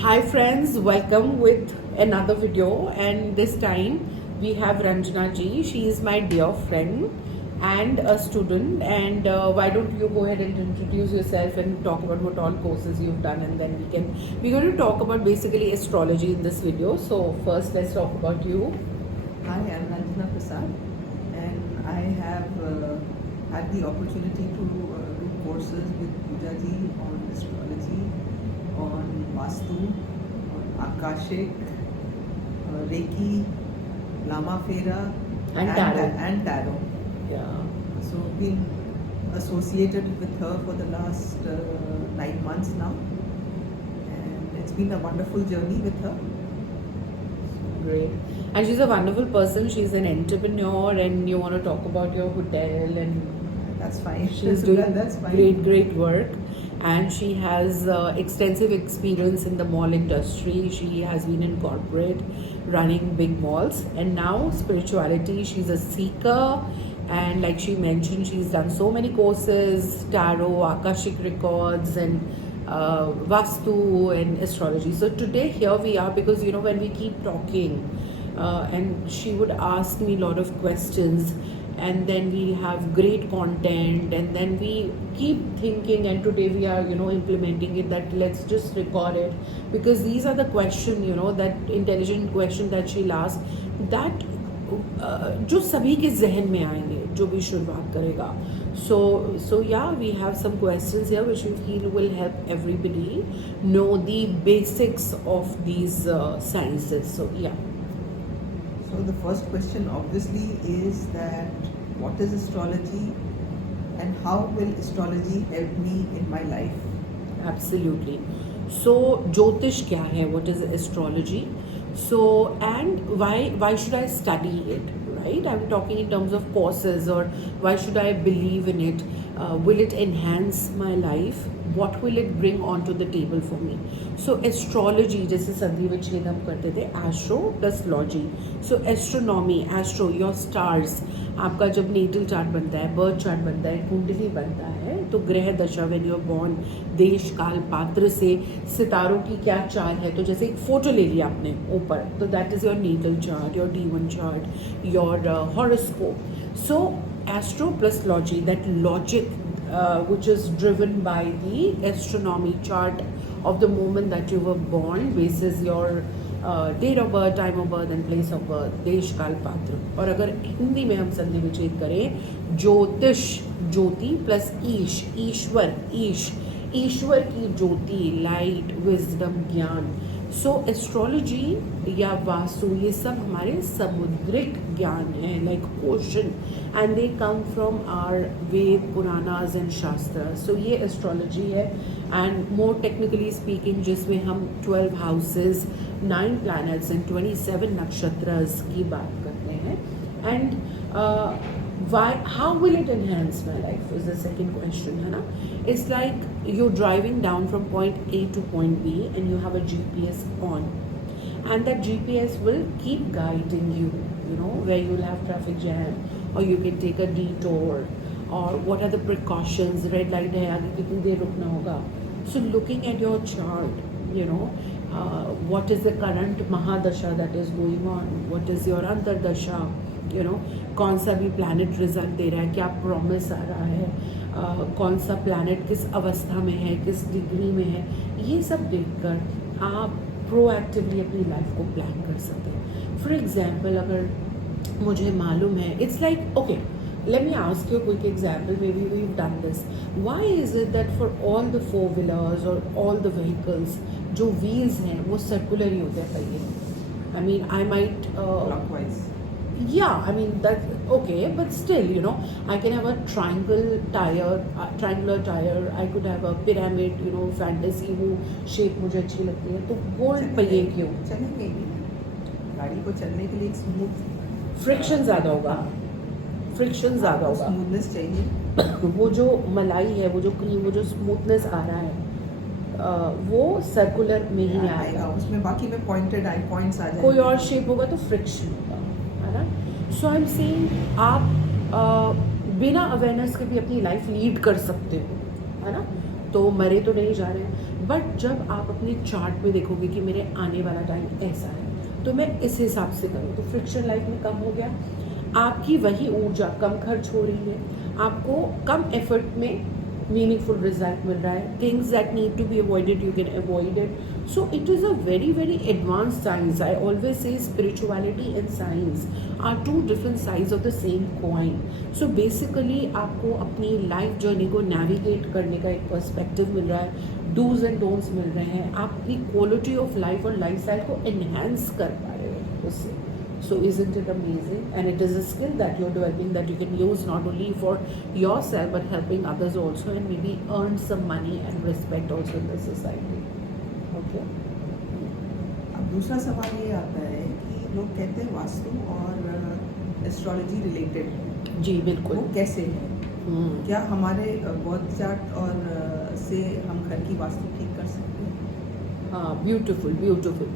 Hi friends, welcome with another video, and this time we have Ranjana ji. She is my dear friend and a student, and why don't you go ahead and introduce yourself and talk about what all courses you've done, and then we're going to talk about basically astrology in this video. So first let's talk about you. Hi, I'm Ranjana Prasad, and I have had the opportunity to do courses with Pooja ji on astrology, on Vastu, on Akashic, Reiki, Lama Fera, And tarot. and tarot. Yeah. So been associated with her for the last 9 months now, and it's been a wonderful journey with her. Great. And she's a wonderful person. She's an entrepreneur, and you want to talk about your hotel, and That's fine. she's doing That's fine. great work. And she has extensive experience in the mall industry. She has been in corporate, running big malls, and now spirituality. She's a seeker, and like she mentioned, she's done so many courses: tarot, Akashic records, and Vastu and astrology. So today here we are because when we keep talking, and she would ask me a lot of questions, and then we'll have great content, and then we keep thinking, and today we are implementing it, that let's just record it, because these are the question, that intelligent question that she'll ask, that जो सभी के जहन में आएंगे जो भी शुरुआत करेगा. So yeah, we have some questions here which we feel will help everybody know the basics of these sciences. So yeah. So the first question obviously is that what is astrology and how will astrology help me in my life? Absolutely. So Jyotish क्या है? What is astrology? So and why should I study it? Right? I'm talking in terms of courses, or why should I believe in it? Will it enhance my life? What will it bring onto the table for me? So astrology, जैसे संधि विच्छेद हम करते थे, astro plus logy. So astronomy, astro, your stars. आपका जब natal chart बनता है, बर्थ चार्ट बनता है, कुंडली बनता है, तो ग्रह दशा व्हेन यू आर बॉर्न, देश काल पात्र से सितारों की क्या चाल है. तो जैसे एक फोटो ले लिया आपने ऊपर, तो that is your natal chart, your D1 chart, your horoscope. So astro plus logy, that logic which is driven by the astronomy chart of the moment that you were born, basis your date of birth, time of birth and place of birth, देश काल पात्र. और अगर हिंदी में हम संधि विच्छेद करें, ज्योतिष, ज्योति प्लस ईश, ईश्वर, ईश्वर की ज्योति, लाइट, विजडम, ज्ञान. सो एस्ट्रोलॉजी या वास्तु, ये सब हमारे समुद्रिक ज्ञान है, like ocean, and they come from our Veda, Puranas and Shastra. So ये एस्ट्रोलॉजी है, एंड मोर टेक्निकली स्पीकिंग, जिसमें हम 12 हाउसेस, 9 प्लैनेट्स एंड 27 नक्षत्रस की बात करते हैं. And how will it enhance my life is the second question, है ना. It's like you're driving down from point A to point B, and you have a GPS on, and that GPS will keep guiding you, where you'll have traffic jam, or you can take a detour, or what are the precautions, red light है, आगे कितनी देर रुकना होगा. So looking at your chart, what is the current Mahadasha that is going on, what is your Antardasha, कौन सा भी planet result दे रहा है, क्या प्रॉमिस आ रहा है, कौन सा प्लैनेट किस अवस्था में है, किस डिग्री में है, ये सब देखकर आप प्रोएक्टिवली अपनी लाइफ को प्लान कर सकते हैं. फॉर एग्जाम्पल, अगर मुझे मालूम है, it's like okay, let me ask you a quick example, maybe we've done this. Why is it that for all the 4-wheelers or all the vehicles, जो wheels हैं वो circular ही होते हैं पहिए? I mean, I might Clockwise. yeah, I mean that okay, but still, I can have a triangular tire, I could have a pyramid, fantasy वो shape मुझे अच्छी लगती है, तो गोल पहिए क्यों? चलेंगे ही. गाड़ी को चलने के लिए एक स्मूथ, फ्रिक्शन ज़्यादा होगा, फ्रिक्शन ज़्यादा होगा, स्मूथनेस चाहिए. वो जो मलाई है, वो जो क्रीम, वो जो स्मूथनेस आ रहा है, वो सर्कुलर में ही आएगा. उसमें बाकी में पॉइंटेड आई पॉइंट्स आ जाएंगे. कोई और शेप होगा तो फ्रिक्शन होगा, है ना. सो आई एम सेइंग, आप बिना अवेयरनेस के भी अपनी लाइफ लीड कर सकते हो, है ना. तो मरे तो नहीं जा रहे हैं. बट जब आप अपने चार्ट में देखोगे कि मेरे आने वाला टाइम ऐसा है तो मैं इस हिसाब से करूँ, तो फ्रिक्शन लाइफ में कम हो गया, आपकी वही ऊर्जा कम खर्च हो रही है, आपको कम एफर्ट में मीनिंगफुल रिजल्ट मिल रहा है, things that need to be avoided you can avoid it. So it is a very very advanced science. I always say spirituality and science are two different sides of the same coin. So basically आपको अपनी life journey को navigate करने का एक perspective मिल रहा है, dos and don'ts मिल रहे हैं, आप अपनी क्वालिटी ऑफ लाइफ और लाइफ स्टाइल को एनहेंस कर पा रहे हो उससे. So isn't it amazing? And it is a skill that you're developing that you can use not only for yourself but helping others also, and maybe earn some money and respect also in the society. Okay. अब दूसरा सवाल ये आता है कि लोग कहते हैं वास्तु और एस्ट्रोलॉजी रिलेटेड है, जी वो बिल्कुल. कैसे है? क्या हमारे बर्थ चार्ट और से हम घर की वास्तु ठीक कर सकते हैं? हाँ, ब्यूटीफुल ब्यूटीफुल.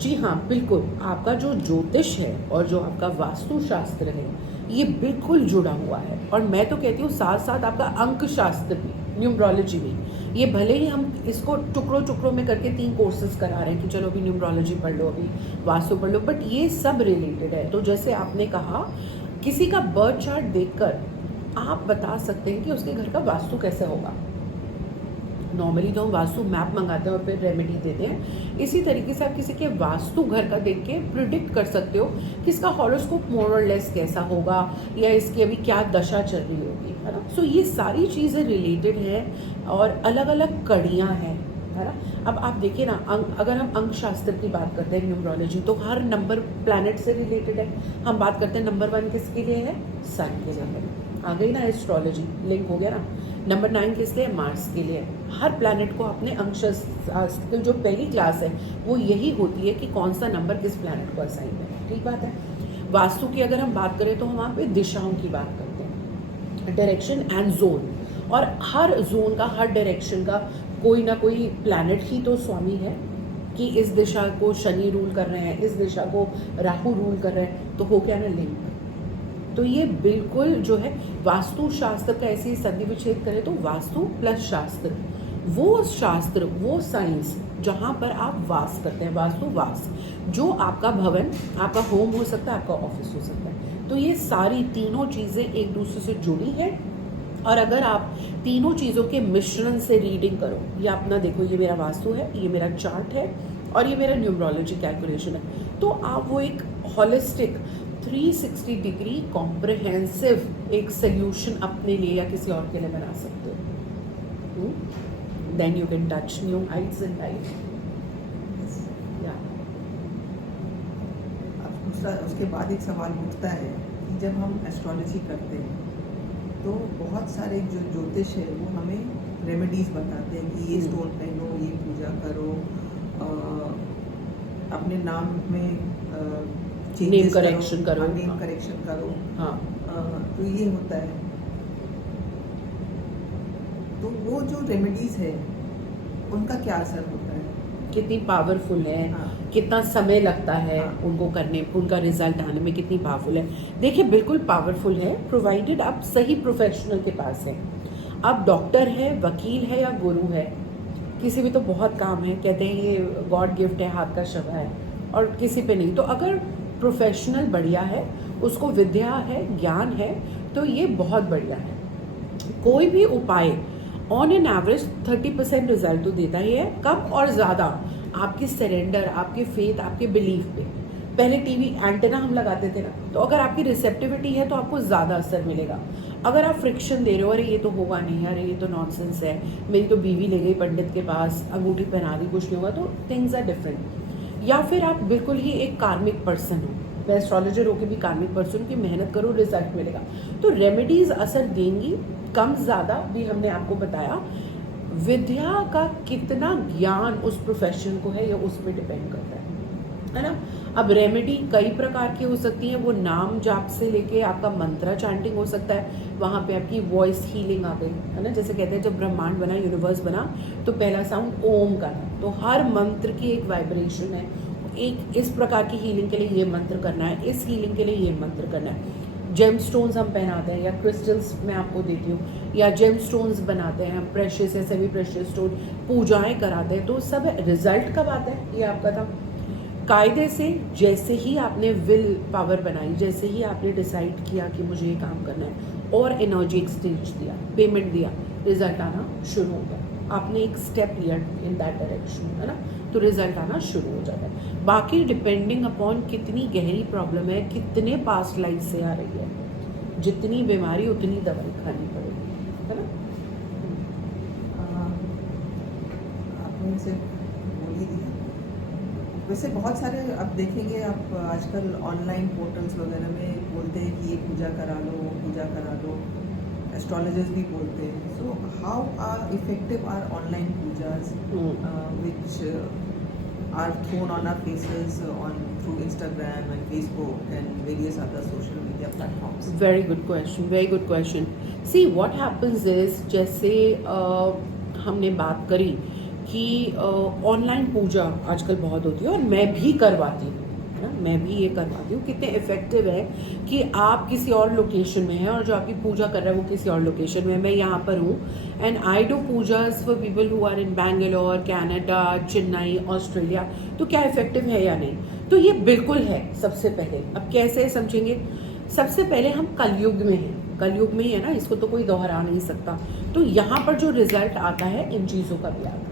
जी हाँ, बिल्कुल. आपका जो ज्योतिष है और जो आपका वास्तुशास्त्र है ये बिल्कुल जुड़ा हुआ है. और मैं तो कहती हूँ साथ साथ आपका अंक शास्त्र भी, न्यूमरोलॉजी भी. ये भले ही हम इसको टुकड़ों टुकड़ों में करके 3 कोर्सेज करा रहे हैं कि चलो अभी न्यूमरोलॉजी पढ़ लो, अभी वास्तु पढ़ लो, बट ये सब रिलेटेड है. तो जैसे आपने कहा, किसी का बर्थ चार्ट देखकर आप बता सकते हैं कि उसके घर का वास्तु कैसे होगा. नॉर्मली तो हम वास्तु मैप मंगाते हैं और फिर रेमेडी देते हैं. इसी तरीके से आप किसी के वास्तु घर का देख के प्रिडिक्ट कर सकते हो कि इसका हॉरोस्कोप मोर और लेस कैसा होगा, या इसकी अभी क्या दशा चल रही होगी, है ना. सो ये सारी चीज़ें रिलेटेड हैं और अलग अलग कड़ियाँ हैं, है ना. अब आप देखिए ना, अगर हम अंक शास्त्र की बात करते हैं, न्यूमरोलॉजी, तो हर नंबर प्लैनेट से रिलेटेड है. हम बात करते हैं नंबर 1 किसके लिए है, सन के लिए है. आ गई ना एस्ट्रोलॉजी, लिंक हो गया ना. नंबर 9 किस लिए, मार्स के लिए. हर प्लैनेट को अपने अंकशास्त्र जो पहली क्लास है वो यही होती है कि कौन सा नंबर किस प्लैनेट को असाइन है. ठीक बात है. वास्तु की अगर हम बात करें तो हम वहाँ पे दिशाओं की बात करते हैं, डायरेक्शन एंड जोन. और हर जोन का, हर डायरेक्शन का कोई ना कोई प्लैनेट ही तो स्वामी है कि इस दिशा को शनि रूल कर रहे हैं, इस दिशा को राहु रूल कर रहे हैं, तो हो क्या ना लिंक. तो ये बिल्कुल जो है वास्तु शास्त्र का ऐसे ही संधि विच्छेद करें तो वास्तु प्लस शास्त्र, वो साइंस जहाँ पर आप वास करते हैं, वास्तु वास, जो आपका भवन, आपका होम हो सकता है, आपका ऑफिस हो सकता है. तो ये सारी तीनों चीज़ें एक दूसरे से जुड़ी हैं. और अगर आप तीनों चीज़ों के मिश्रण से रीडिंग करो, या अपना देखो, ये मेरा वास्तु है, ये मेरा चार्ट है और ये मेरा न्यूमरोलॉजी कैलकुलेशन है, तो आप वो एक हॉलिस्टिक 360 डिग्री कॉम्प्रहेंसिव एक सोल्यूशन अपने लिए या किसी और के लिए बना सकते हो. Then you can touch new heights in life. या अब दूसरा, उसके बाद एक सवाल उठता है कि जब हम एस्ट्रोलॉजी करते हैं तो बहुत सारे जो ज्योतिष है वो हमें रेमेडीज बताते हैं कि ये स्टोन पहनो, ये पूजा करो, अपने नाम में नेम करेक्शन करो, नेम करेक्शन करो. हाँ. तो ये होता है. तो वो जो रेमेडीज है उनका क्या असर होता है, कितनी पावरफुल है, हाँ. कितना समय लगता है, हाँ. उनको करने, उनका रिजल्ट आने में कितनी पावरफुल है. देखिए बिल्कुल पावरफुल है, प्रोवाइडेड आप सही प्रोफेशनल के पास है. आप डॉक्टर है, वकील है या गुरु है, किसी भी तो बहुत काम है, कहते हैं ये गॉड गिफ्ट है, हाथ का शवा है, और किसी पे नहीं. तो अगर प्रोफेशनल बढ़िया है, उसको विद्या है, ज्ञान है, तो ये बहुत बढ़िया है. कोई भी उपाय ऑन एन एवरेज 30% रिजल्ट तो देता ही है, कम और ज़्यादा आपके सरेंडर, आपके फेथ, आपके बिलीफ पे. पहले टीवी एंटेना हम लगाते थे ना, तो अगर आपकी रिसेप्टिविटी है तो आपको ज़्यादा असर मिलेगा. अगर आप फ्रिक्शन दे रहे हो, अरे ये तो होगा नहीं, अरे ये तो नॉनसेंस है, मेरी तो बीवी ले गई पंडित के पास, अंगूठी पहना दी, कुछ नहीं होगा, तो थिंग्स आर डिफरेंट. या फिर आप बिल्कुल ही एक कार्मिक पर्सन हो, मैं एस्ट्रोलॉजर होकर भी कार्मिक पर्सन की मेहनत करो, रिजल्ट मिलेगा. तो रेमेडीज असर देंगी, कम ज़्यादा भी हमने आपको बताया. विद्या का कितना ज्ञान उस प्रोफेशन को है, या उस पर डिपेंड करता है ना. अब रेमेडी कई प्रकार की हो सकती है, वो नाम जाप से लेके आपका मंत्रा चैंटिंग हो सकता है, वहाँ पे आपकी वॉइस हीलिंग आ गई, है ना. जैसे कहते हैं जब ब्रह्मांड बना, यूनिवर्स बना, तो पहला साउंड ओम का था, तो हर मंत्र की एक वाइब्रेशन है. एक इस प्रकार की हीलिंग के लिए ये मंत्र करना है, इस हीलिंग के लिए ये मंत्र करना है. जेम स्टोन्स हम पहनाते हैं, या क्रिस्टल्स मैं आपको देती हूँ, या जेम स्टोन्स बनाते हैं, हम प्रेशियस या सेमी प्रेशियस स्टोन पूजाएं कराते हैं, तो सब रिजल्ट कब आता है ये आपका था। कायदे से जैसे ही आपने विल पावर बनाई, जैसे ही आपने डिसाइड किया कि मुझे ये काम करना है और एनर्जी एक्सचेंज दिया, पेमेंट दिया, रिजल्ट आना शुरू हो गया। आपने एक स्टेप लिया इन दैट डायरेक्शन, है ना, तो रिजल्ट आना शुरू हो जाता है। बाकी डिपेंडिंग अपॉन कितनी गहरी प्रॉब्लम है, कितने पास्ट लाइफ से आ रही है, जितनी बीमारी उतनी दवाई खानी पड़ेगी, है ना। आपने से बोल ही दिया। वैसे बहुत सारे अब देखेंगे आप आजकल ऑनलाइन पोर्टल्स वगैरह में बोलते हैं कि ये पूजा करा लो, वो पूजा करा लो, एस्ट्रोलॉजर्स भी बोलते हैं। So how are effective are online pujas which are thrown on our faces on through Instagram and Facebook and various other social media platforms? Very good question, very good question. See what happens is, जैसे हमने बात करी कि online पूजा आजकल बहुत होती है और मैं भी करवाती हूँ, है ना, मैं भी ये करवाती हूँ। कितने इफेक्टिव है कि आप किसी और लोकेशन में हैं और जो आपकी पूजा कर रहा है वो किसी और लोकेशन में है। मैं यहाँ पर हूँ and I do pujas for people who are in Bangalore, Canada, Chennai, Australia. तो क्या इफेक्टिव है या नहीं? तो ये बिल्कुल है। सबसे पहले अब कैसे समझेंगे? सबसे पहले हम कलयुग में हैं, कलयुग में ही है ना, इसको तो कोई दोहरा नहीं सकता। तो यहाँ पर जो रिजल्ट आता है इन चीज़ों का भी आता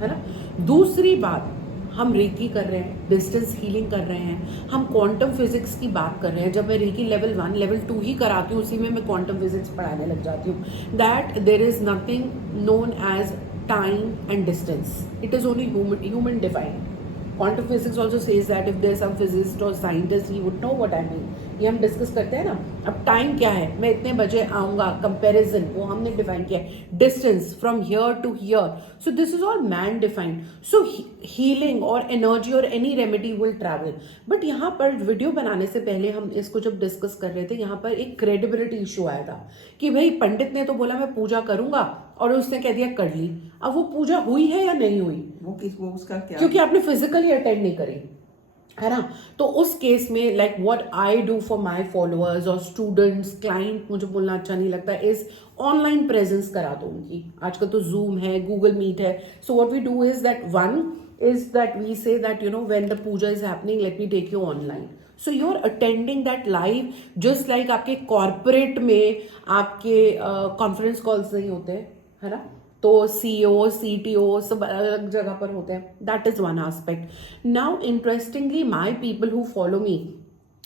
है ना। दूसरी बात, हम रेकी कर रहे हैं, डिस्टेंस हीलिंग कर रहे हैं, हम क्वांटम फिजिक्स की बात कर रहे हैं। जब मैं रेकी लेवल 1 लेवल 2 ही कराती हूँ, उसी में मैं क्वांटम फिजिक्स पढ़ाने लग जाती हूँ। That there is nothing known as time and distance, it is only human defined. Quantum physics also says that if there some physicist और scientist he would know what I mean. ये हम discuss करते हैं ना। अब time क्या है, मैं इतने बजे आऊँगा, कंपैरिजन वो हमने डिफाइन किया है। Distance from here to here, so this is all man defined. So healing और एनर्जी और any remedy will travel. But यहाँ पर वीडियो बनाने से पहले हम इसको जब डिस्कस कर रहे थे, यहाँ पर एक क्रेडिबिलिटी इशू आया था कि भाई पंडित ने तो बोला मैं पूजा करूंगा और उसने कह दिया कर ली। अब वो पूजा हुई है या नहीं हुई, वो उसका क्या, क्योंकि आपने फिजिकली अटेंड नहीं करी, है ना। तो उस केस में like what I do for my followers और स्टूडेंट्स, क्लाइंट, मुझे बोलना अच्छा नहीं लगता, इज ऑनलाइन प्रेजेंस करा दो उनकी। आजकल तो जूम है, गूगल मीट है। So what we do is that one is that we say that when the puja is happening, let me take you online, so you're attending that live, just like आपके corporate में आपके conference calls नहीं होते, है ना, तो CEO, CTO सब अलग अलग जगह पर होते हैं। That is one aspect. Now interestingly, my people who follow me,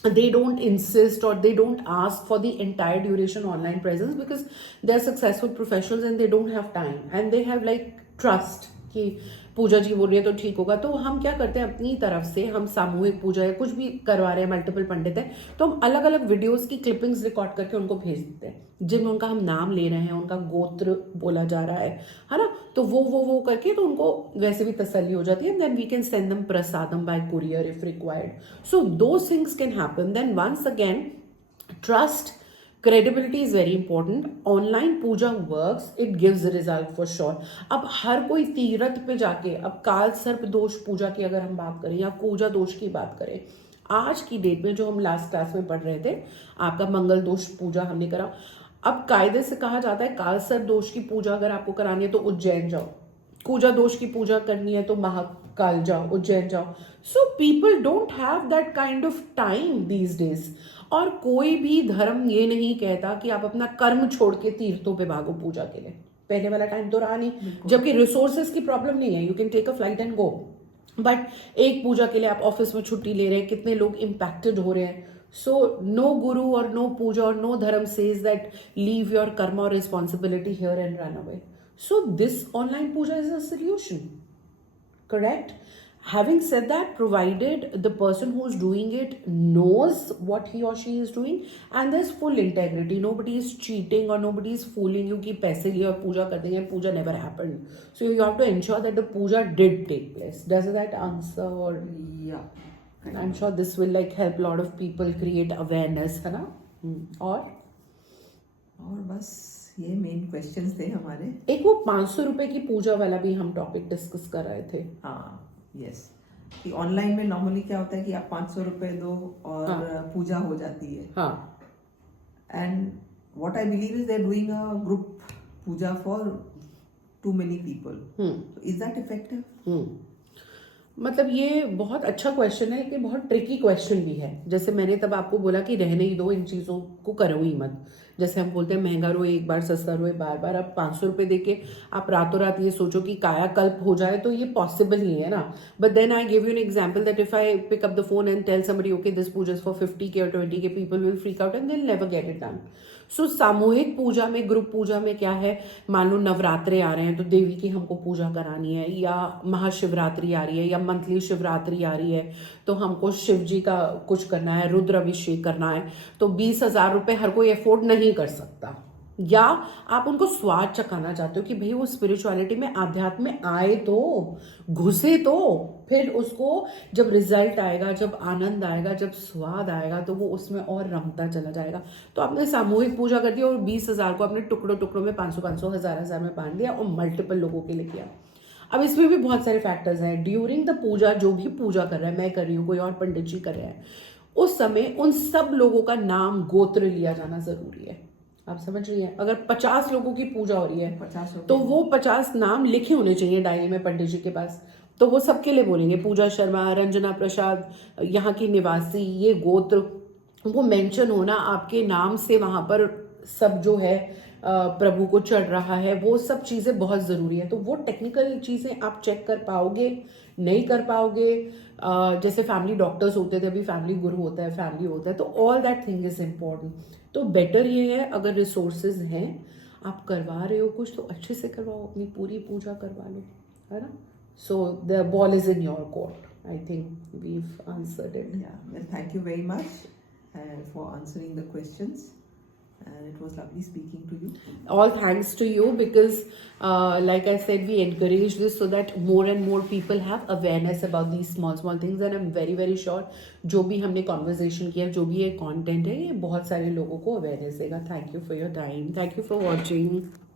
they don't insist or they don't ask for the entire duration online presence because they're successful professionals and they don't have time and they have like trust कि पूजा जी बोल रही है तो ठीक होगा। तो हम क्या करते हैं, अपनी तरफ से हम सामूहिक पूजा या कुछ भी करवा रहे हैं, मल्टीपल पंडित हैं, तो हम अलग अलग वीडियोस की क्लिपिंग्स रिकॉर्ड करके उनको भेज देते हैं जिनमें उनका हम नाम ले रहे हैं, उनका गोत्र बोला जा रहा है ना। तो वो करके तो उनको वैसे भी तसल्ली हो जाती है। Then we can send them prasadam by courier if required. So those things can happen. Then once again, trust, credibility is very important. Online puja works, it gives result for sure. अब हर कोई तीर्थ पे जाके, अब काल सर्प दोष पूजा की अगर हम बात करें या पूजा दोष की बात करें, आज की डेट में जो हम लास्ट क्लास में पढ़ रहे थे, आपका मंगल दोष पूजा हमने करा। अब कायदे से कहा जाता है काल सर्प दोष की पूजा अगर आपको करानी है तो उज्जैन जाओ, पूजा दोष की पूजा करनी है तो महाकाल जाओ, उज्जैन जाओ। So people don't have that kind of time these days. और कोई भी धर्म ये नहीं कहता कि आप अपना कर्म छोड़ के तीर्थों पे भागो पूजा के लिए। पहले वाला टाइम तो रहा नहीं, जबकि रिसोर्सेज की प्रॉब्लम नहीं है, you can take a flight and go. But एक पूजा के लिए आप ऑफिस में छुट्टी ले रहे हैं, कितने लोग इम्पैक्टेड हो रहे हैं। सो नो गुरु और नो पूजा और no dharma says that leave your karma और responsibility here and run away. So this online puja is a solution, correct? Having said that, provided the person who's doing it knows what he or she is doing and there's full integrity, nobody is cheating or nobody is fooling you कि पैसे लिए और पूजा कर देंगे, पूजा never happened. So you have to ensure that the puja did take place. Does that answer? Or yeah, I'm sure this will like help a lot of people create awareness, है ना? और बस ये मेन क्वेश्चंस थे हमारे। एक वो 500 रुपए की पूजा वाला भी हम टॉपिक डिस्कस कर रहे थे। हाँ, यस, कि ऑनलाइन में नॉर्मली क्या होता है कि आप 500 रुपए दो और पूजा हो जाती है। हाँ, And what I believe is they're doing a group puja for too many people. Is that effective? मतलब ये बहुत अच्छा क्वेश्चन है कि बहुत ट्रिकी क्वेश्चन भी है. जैसे मैंने तब आपको बोला कि रहने ही दो, इन चीज़ों को करो ही मत. जैसे हम बोलते हैं महंगा रोए एक बार, सस्ता रोए बार बार. अब 500 रुपये दे के आप रातों रात ये सोचो कि कायाकल्प हो जाए, तो ये पॉसिबल नहीं है ना. But then I give you an example that if I pick up the phone and tell somebody okay this puja is for 50K और 20K, people will freak out and they will never get it done. So सामूहिक पूजा में, group पूजा में क्या है, मान लो नवरात्रे आ रहे हैं तो देवी की हमको पूजा करानी है, या महाशिवरात्रि आ रही है, या मंथली शिवरात्रि आ रही है तो हमको शिव जी का कुछ करना है, रुद्र अभिषेक करना है, तो 20,000 रुपये हर कोई अफोर्ड नहीं कर सकता. या आप उनको स्वाद चखाना चाहते हो कि भाई वो स्पिरिचुअलिटी में, आध्यात्म में आए तो, घुसे तो, फिर उसको जब रिजल्ट आएगा, जब आनंद आएगा, जब स्वाद आएगा, तो वो उसमें और रमता चला जाएगा. तो आपने सामूहिक पूजा कर दी और 20,000 को आपने टुकड़ों टुकड़ों में 500-500, 1,000-1,000 में बांट दिया और मल्टीपल लोगों के लिए किया. अब इसमें भी बहुत सारे फैक्टर्स हैं. ड्यूरिंग द पूजा, जो भी पूजा कर रहा है, मैं कर रही हूँ, कोई और पंडित जी कर रहे हैं, उस समय उन सब लोगों का नाम गोत्र लिया जाना जरूरी है. आप समझ रही हैं? अगर 50 लोगों की पूजा हो रही है 50 तो वो 50 नाम लिखे होने चाहिए डायरी में पंडित जी के पास. तो वो सबके लिए बोलेंगे, पूजा शर्मा, रंजना प्रसाद, यहाँ की निवासी, ये गोत्र, वो मेंशन होना आपके नाम से वहाँ पर सब जो है प्रभु को चढ़ रहा है, वो सब चीज़ें बहुत ज़रूरी है. तो वो टेक्निकल चीज़ें आप चेक कर पाओगे, नहीं कर पाओगे. जैसे फैमिली डॉक्टर्स होते थे, अभी फैमिली गुरु होता है, फैमिली होता है, तो all that thing is important. तो बेटर ये है, अगर रिसोर्सेज हैं, आप करवा रहे हो कुछ, तो अच्छे से करवाओ, अपनी पूरी पूजा करवा लो, है ना. So the ball is in your court. I think we've answered it. Yeah, well, thank you very much for answering the questions. And it was lovely speaking to you. All thanks to you, because like I said, we encourage this so that more and more people have awareness about these small things, and I'm very very sure जो भी हमने conversation किया, जो भी ये content है, ये बहुत सारे लोगों को awareness देगा. Thank you for your time. Thank you for watching.